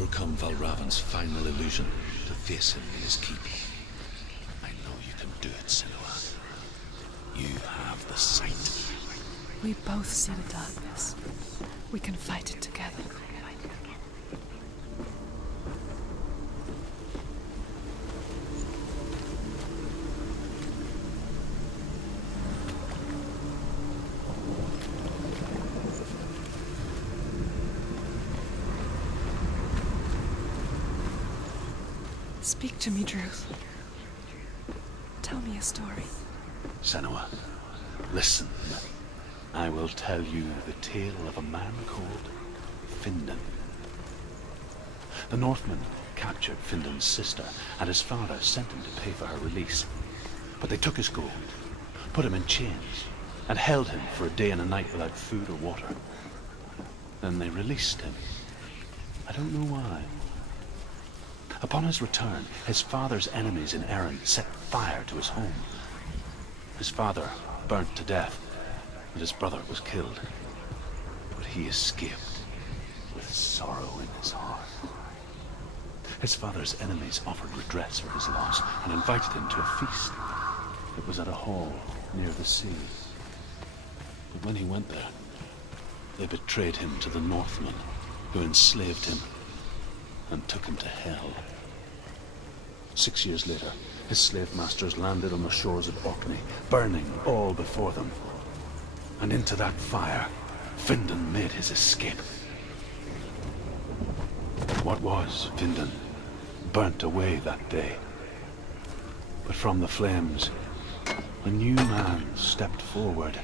overcome Valravan's final illusion to face him in his keep. I know you can do it, Senua. You have the sight. We both see the darkness. We can fight it together. Speak to me, Druth. Tell me a story. Senua, listen. I will tell you the tale of a man called Findan. The Northmen captured Findan's sister, and his father sent him to pay for her release. But they took his gold, put him in chains, and held him for a day and a night without food or water. Then they released him. I don't know why. Upon his return, his father's enemies in Erin set fire to his home. His father burnt to death, and his brother was killed. But he escaped with sorrow in his heart. His father's enemies offered redress for his loss and invited him to a feast. It was at a hall near the sea. But when he went there, they betrayed him to the Northmen, who enslaved him and took him to hell. 6 years later, his slave masters landed on the shores of Orkney, burning all before them. And into that fire, Findan made his escape. What was Findan burnt away that day. But from the flames, a new man stepped forward,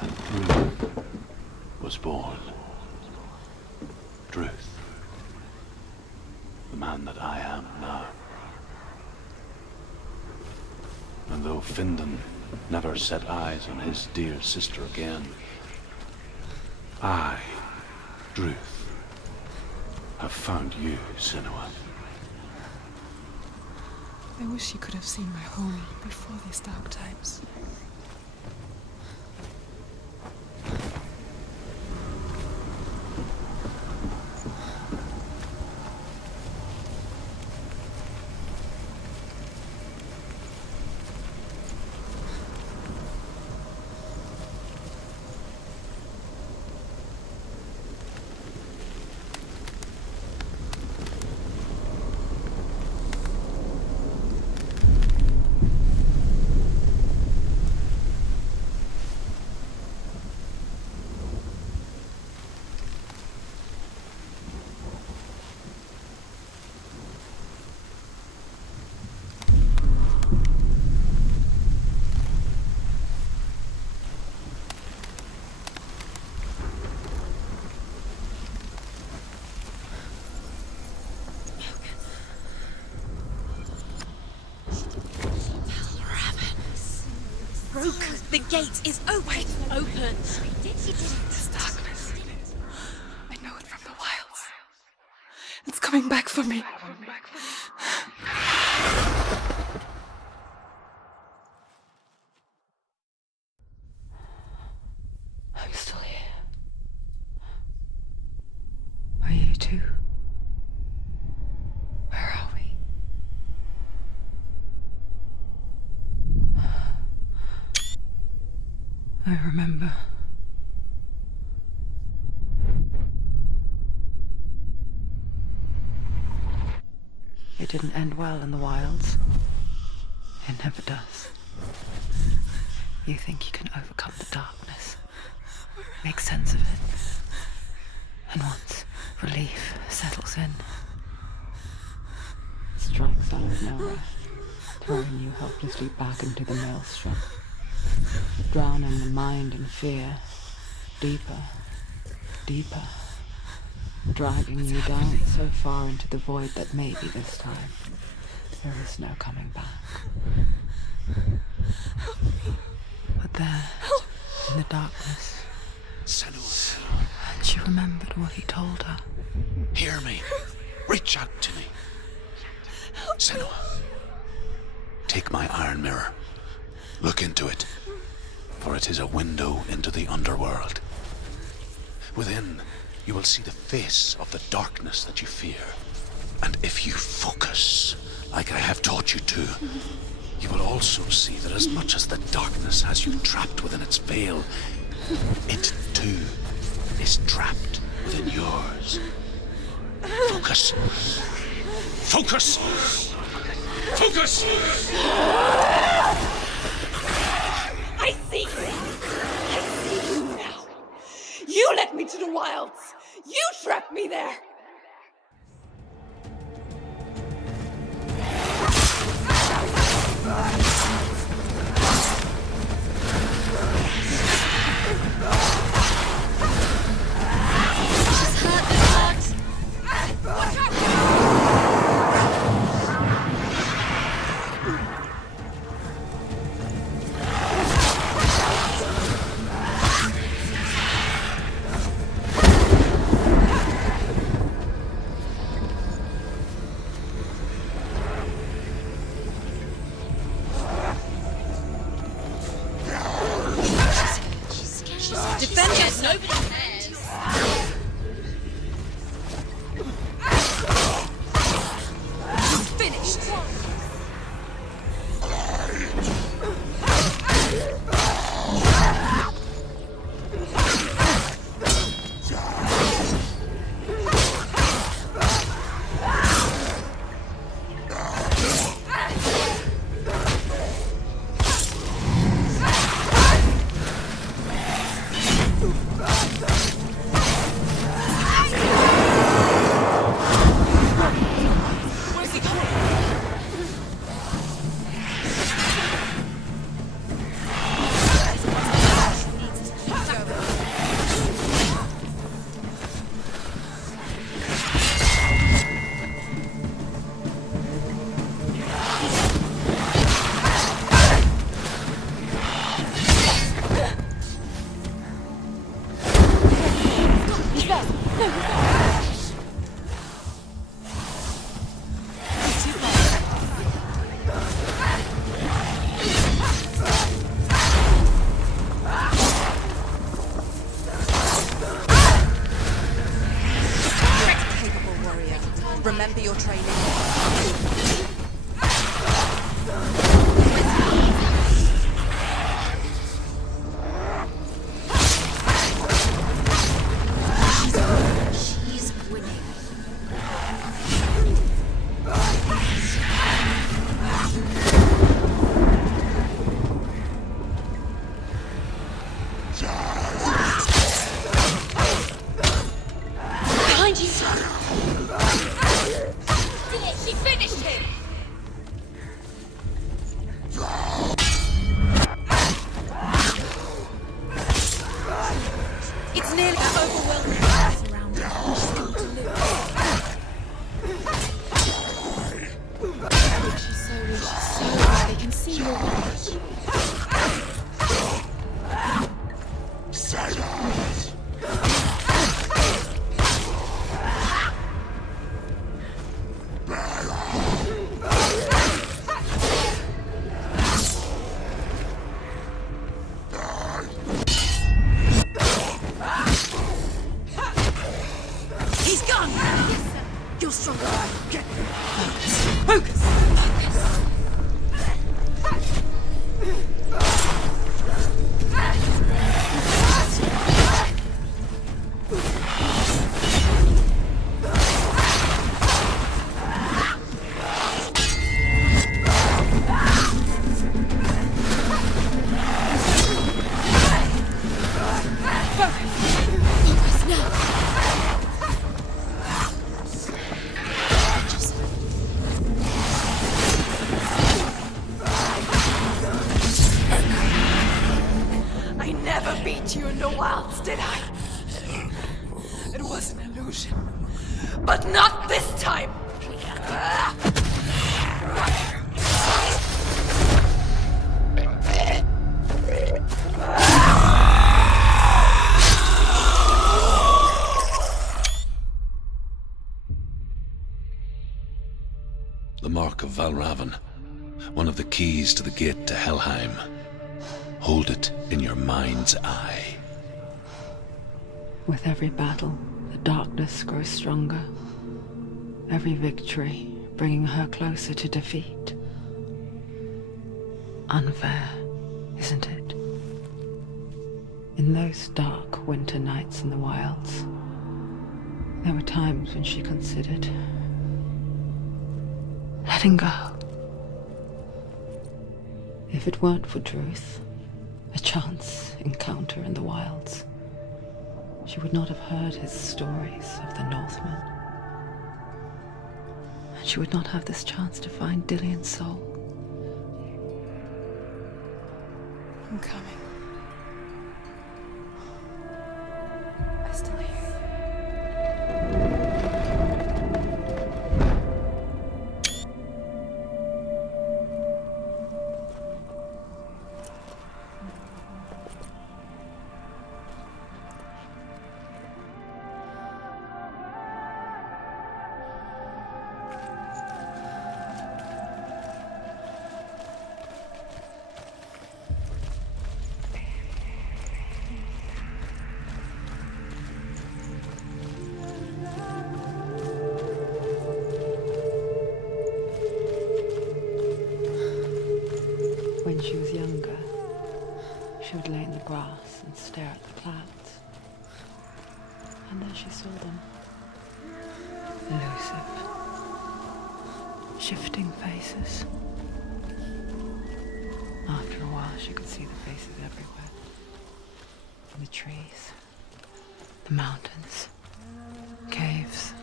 and Druth was born. Druth. The man that I am now. And though Findan never set eyes on his dear sister again, I, Druth, have found you, Senua. I wish you could have seen my home before these dark times. The gate is open. Open. This darkness. I know it from the wilds. It's coming back for me. I'm still here. Are you too? Where are we? I remember. It didn't end well in the wilds. It never does. You think you can overcome the darkness, make sense of it, and once relief settles in, it strikes out of nowhere, throwing you helplessly back into the maelstrom. Drowning the mind in fear, deeper, deeper, dragging you down so far into the void that maybe this time there is no coming back. But there, in the darkness, Senua. and she remembered what he told her. Hear me. Reach out to me. Senua. Take my iron mirror. Look into it, for it is a window into the underworld. Within you will see the face of the darkness that you fear. And if you focus, like I have taught you to, you will also see that as much as the darkness has you trapped within its veil, it too is trapped within yours. Focus. Focus! Focus! I see you! I see you now! You led me to the wilds! You trapped me there! Defenders, nobody cares. It's finished. Remember your training. She's winning. Behind you. She finished him! It's nearly overwhelming. Surrounded. She's got to live. She's so weak, she's so weak. They can see your eyes. Silence! He's gone! Yes, sir. You're stronger. Get focus! You in the wilds, did I? It was an illusion. But not this time! The mark of Valravan, one of the keys to the gate to Helheim. Hold it in your mind's eye. With every battle, the The darkness grows stronger, every victory bringing her closer to defeat. Unfair, isn't it? In those dark winter nights in the wilds, there were times when she considered letting go. If it weren't for Druth, a chance encounter in the wilds, she would not have heard his stories of the Northmen. And she would not have this chance to find Dillion's soul. I'm coming. I still hear you. When she was younger, she would lay in the grass and stare at the clouds. And there she saw them. Elusive, shifting faces. After a while, she could see the faces everywhere. In the trees, the mountains, caves.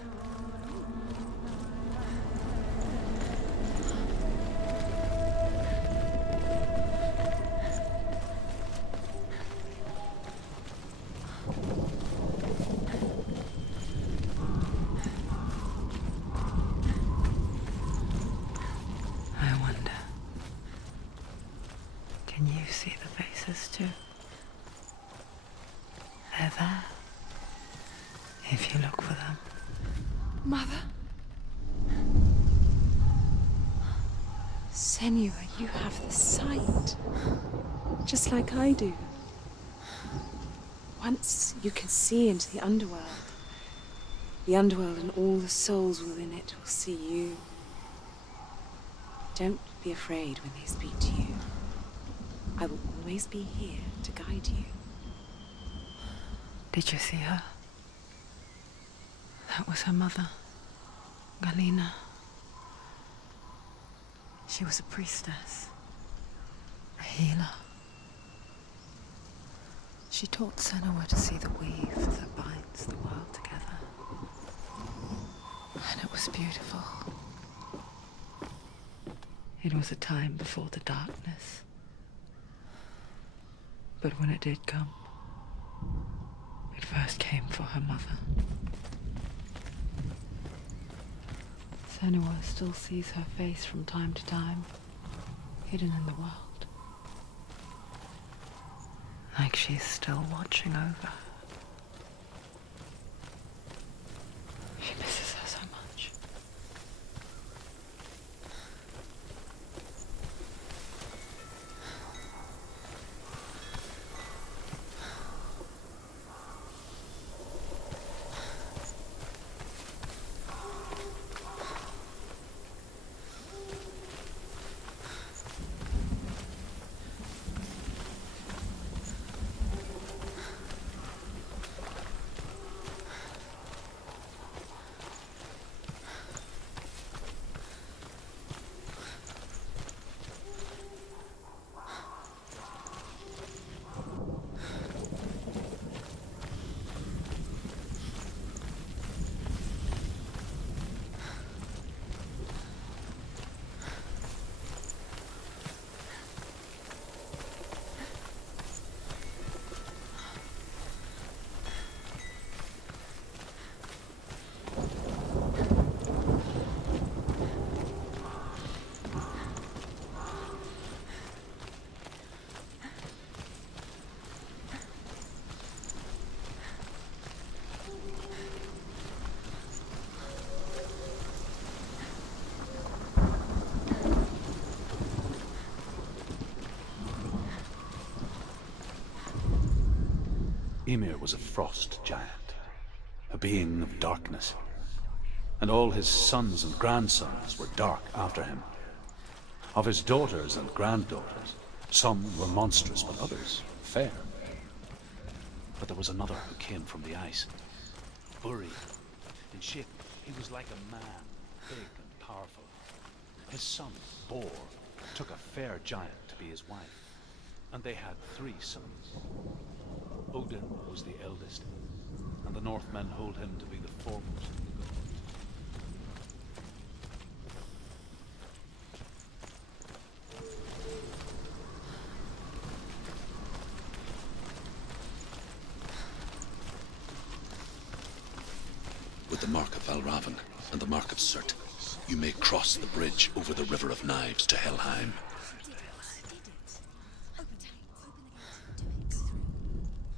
Can you see the faces too? They're there, if you look for them. Mother? Senua, you have the sight. Just like I do. Once you can see into the underworld. The underworld and all the souls within it will see you. Don't be afraid when they speak to you. I will always be here to guide you. Did you see her? That was her mother, Galina. She was a priestess, a healer. She taught Senua to see the weave that binds the world together. And it was beautiful. It was a time before the darkness. But when it did come, it first came for her mother. Senua still sees her face from time to time, hidden in the world. Like she's still watching over her. She misses her so much. Ymir was a frost giant, a being of darkness. And all his sons and grandsons were dark after him. Of his daughters and granddaughters, some were monstrous, but others fair. But there was another who came from the ice. Buried. In shape, he was like a man, big and powerful. His son, Bor, took a fair giant to be his wife, and they had 3 sons. Odin was the eldest, and the Northmen hold him to be the foremost of the gods. With the mark of Valravan and the mark of Surt, you may cross the bridge over the River of Knives to Helheim.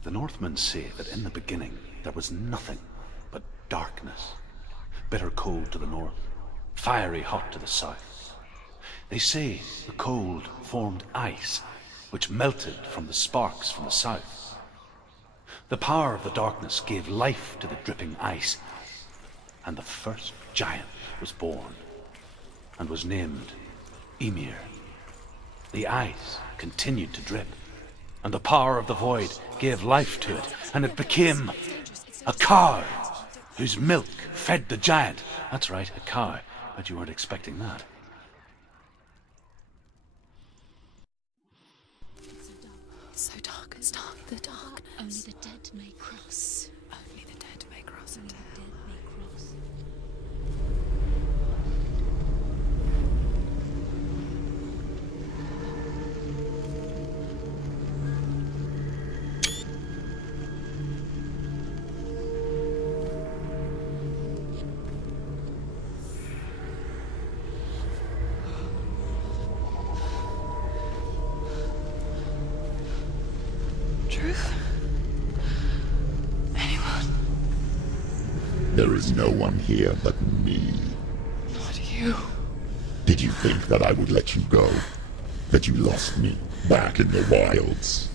The Northmen say that in the beginning there was nothing but darkness. Bitter cold to the north, fiery hot to the south. They say the cold formed ice, which melted from the sparks from the south. The power of the darkness gave life to the dripping ice, and the first giant was born, and was named Ymir. The ice continued to drip, and the power of the void gave life to it, and it became a cow, whose milk fed the giant. That's right, a cow. Bet you weren't expecting that. So dark, it's dark, the darkness. Only the dead may cross. Only the dead may cross into hell. There is no one here but me. Not you. Did you think that I would let you go? That you lost me back in the wilds?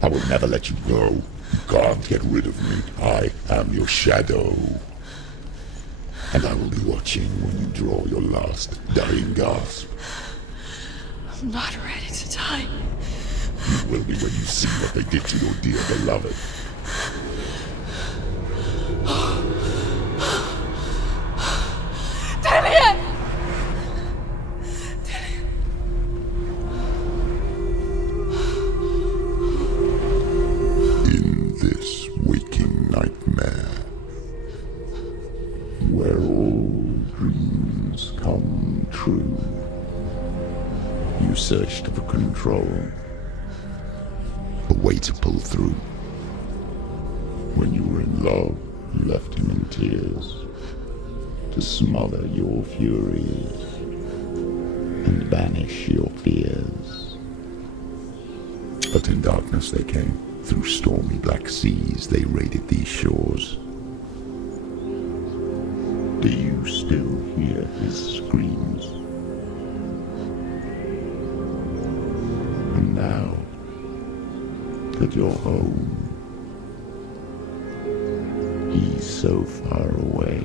I will never let you go. You can't get rid of me. I am your shadow. And I will be watching when you draw your last dying gasp. I'm not ready to die. You will be when you see what they did to your dear beloved. In this waking nightmare, where all dreams come true, you searched for control, a way to pull through. When you were in love, you left him in tears, to smother your furies and banish your fears. But in darkness they came, through stormy black seas they raided these shores. Do you still hear his screams? And now that you're home, he's so far away.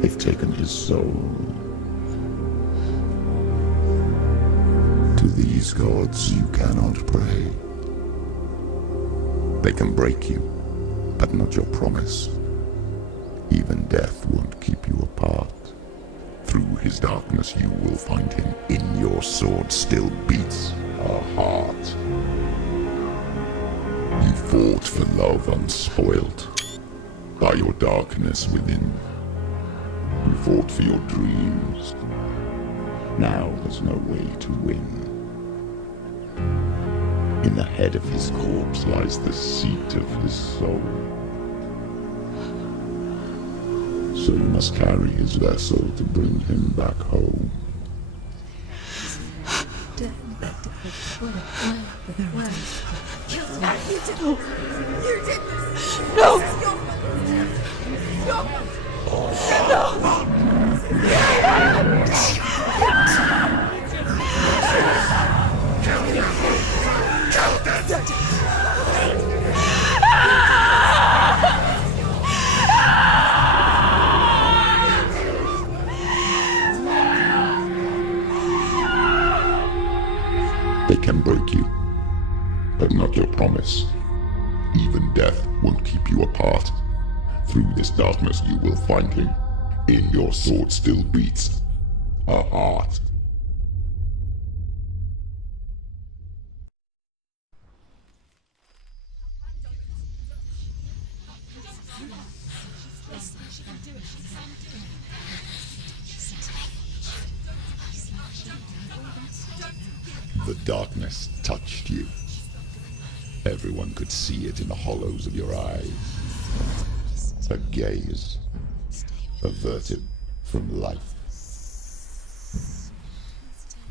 They've taken his soul. To these gods you cannot pray. They can break you, but not your promise. Even death won't keep you apart. Through his darkness you will find him. In your sword still beats a heart. You fought for love unspoilt by your darkness within. You fought for your dreams. Now there's no way to win. In the head of his corpse lies the seat of his soul. So you must carry his vessel to bring him back home. You did this! No! This is your fault! No! They can break you, but not your promise. Even death won't keep you apart. Through this darkness you will find him. In your sword still beats a heart. The darkness touched you. Everyone could see it in the hollows of your eyes. A gaze averted from life.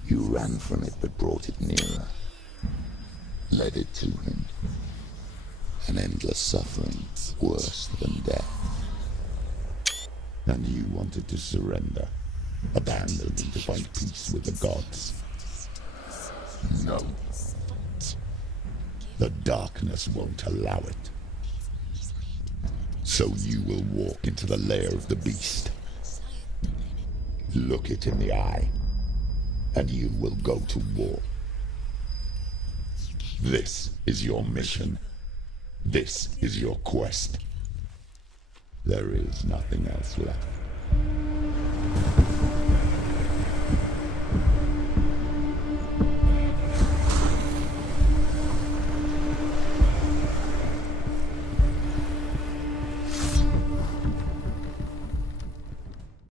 You ran from it but brought it nearer. Led it to him. An endless suffering worse than death. And you wanted to surrender, abandoning to find peace with the gods. No. The darkness won't allow it. So you will walk into the lair of the beast. Look it in the eye, and you will go to war. This is your mission. This is your quest. There is nothing else left.